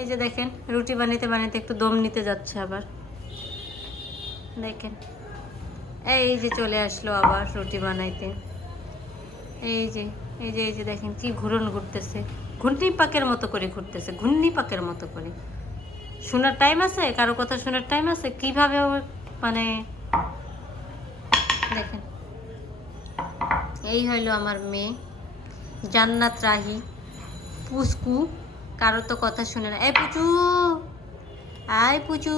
এই যে দেখেন রুটি বানাইতে বানাইতে একটু দম নিতে যাচ্ছে আবার, দেখেন এই যে চলে আসলো আবার রুটি বানাইতে। এই যে এই যে এই যে দেখেন কি ঘুরন ঘুরতেছে, ঘূর্ণি পাকের মতো করে ঘুরতেছে, ঘূর্ণি পাকের মতো করে। শোনার টাইম আছে? কারো কথা শোনার টাইম আছে? কিভাবে মানে দেখেন, এই হইলো আমার মেয়ে জান্নাত রাহি পুচকু। কারো তো কথা শুনে না। এই পুচু, আয় পুচু,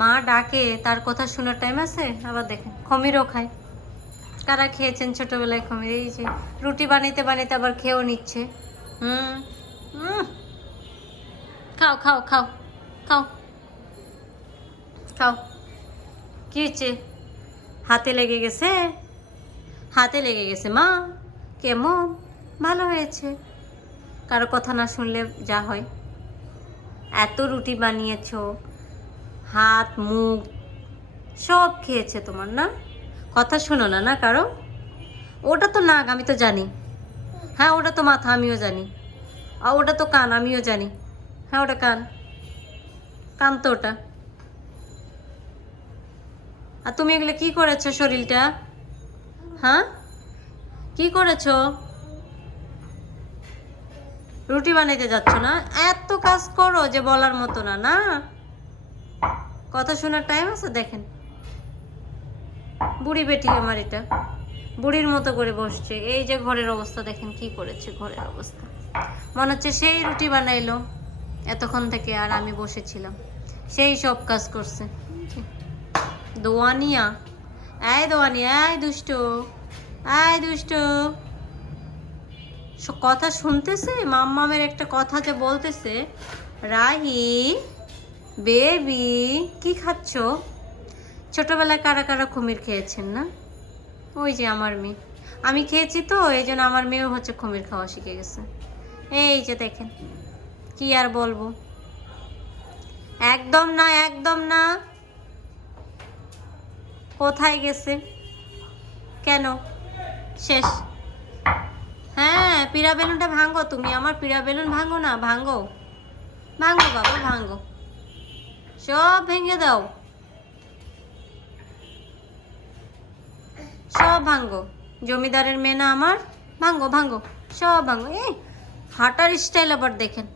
মা ডাকে, তার কথা শোনার টাইম আছে? আবার দেখেন খমিরও খায়। কারা খেয়েছেন ছোটবেলায় খমির? এই যে রুটি বানাইতে বানাইতে আবার খেয়েও নিচ্ছে। হুম হুম, খাও খাও খাও খাও খাও। কি হচ্ছে? হাতে লেগে গেছে? হাতে লেগে গেছে মা? কেমন? ভালো হয়েছে। কারো কথা না শুনলে যা হয়। এত রুটি বানিয়েছো, হাত মুখ সব খেয়েছে তোমার, না? কথা শোনো না না কারো? ওটা তো নাক, আমি তো জানি। হ্যাঁ ওটা তো মাথা, আমিও জানি। আর ওটা তো কান, আমিও জানি। হ্যাঁ ওটা কান, কান তো ওটা। আর তুমি এগুলো কি করেছো শরীরটা? হ্যাঁ কি করেছো? রুটি বানাইতে যাচ্ছ না? এত কাজ করো যে বলার মতো না, না? কথা শোনার টাইম আছে? দেখেন বুড়ি বেটি আমার এটা, বুড়ির মতো করে বসছে। এই যে ঘরের অবস্থা দেখেন কি করেছে, ঘরের অবস্থা মনে হচ্ছে সেই রুটি বানাইলো এতক্ষণ থেকে আর আমি বসেছিলাম, সেই সব কাজ করছে। দোয়ানিয়া, এই দোয়ানিয়া, এই দুষ্ট, এই দুষ্ট, কথা শুনতেছে? মাম্মামের একটা কথা যে বলতেছে, রাহি বেবি কি খাচ্ছ? ছোটবেলায় কারা কারা কুমির খেয়েছেন না? ওই যে আমার মেয়ে, আমি খেয়েছি তো এই জন্য আমার মেয়েও হচ্ছে কুমির খাওয়া শিখে গেছে। এই যে দেখেন কি আর বলবো, একদম না একদম না। কোথায় গেছে? কেন? শেষ? হ্যাঁ পিড়া বেলুনটা ভাঙো তুমি, আমার পিড়া বেলুন ভাঙো না, ভাঙো ভাঙো বাবা ভাঙো, সব ভেঙে দাও, সব ভাঙো। জমিদারের মেয়ে না আমার? ভাঙো ভাঙো সব ভাঙো। এই হাঁটার স্টাইল আবার দেখেন,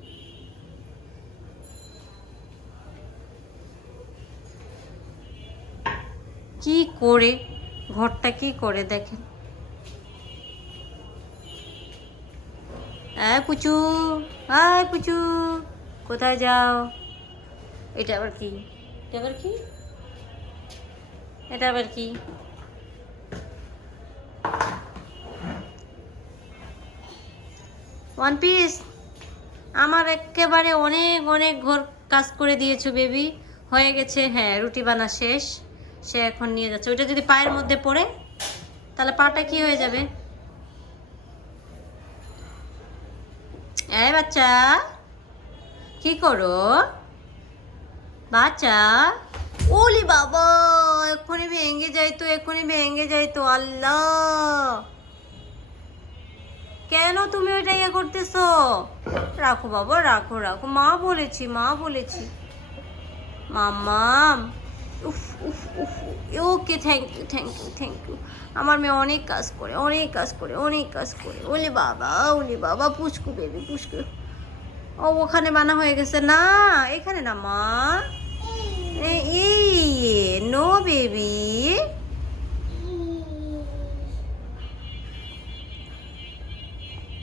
কি করে ঘরটা কি করে দেখেন। আয় পুচু, আয় পুচু, কোথায় যাও? এটা আবার কি? এটা আবার কি? এটা আবার কি? ওয়ান পিস আমার একেবারে অনেক অনেক ঘর কাজ করে দিয়েছো বেবি, হয়ে গেছে। হ্যাঁ রুটি বানা শেষ, সে এখন নিয়ে যাচ্ছে। ওইটা যদি পায়ের মধ্যে পড়ে তাহলে পাটা কি হয়ে যাবে? এই বাচ্চা কি করো বাচ্চা? ওলি বাবা, এক্ষুনি ভেঙে যাইতো, এক্ষুনি ভেঙে যাইতো। আল্লাহ, কেন তুমি ওইটা ইয়ে করতেছো? রাখো বাবা রাখো রাখো, মা বলেছি মা বলেছি। মাম্মাম, উফ উফ উফ, okay thank you thank you thank you. আমার মেয়ে অনেক কাজ করে, অনেক কাজ করে, অনেক কাজ করে। ওলে বাবা পুচকু বেবি পুচকু। ও ওখানে বানা হয়ে গেছে না, এখানে না মা। এই নো বেবি,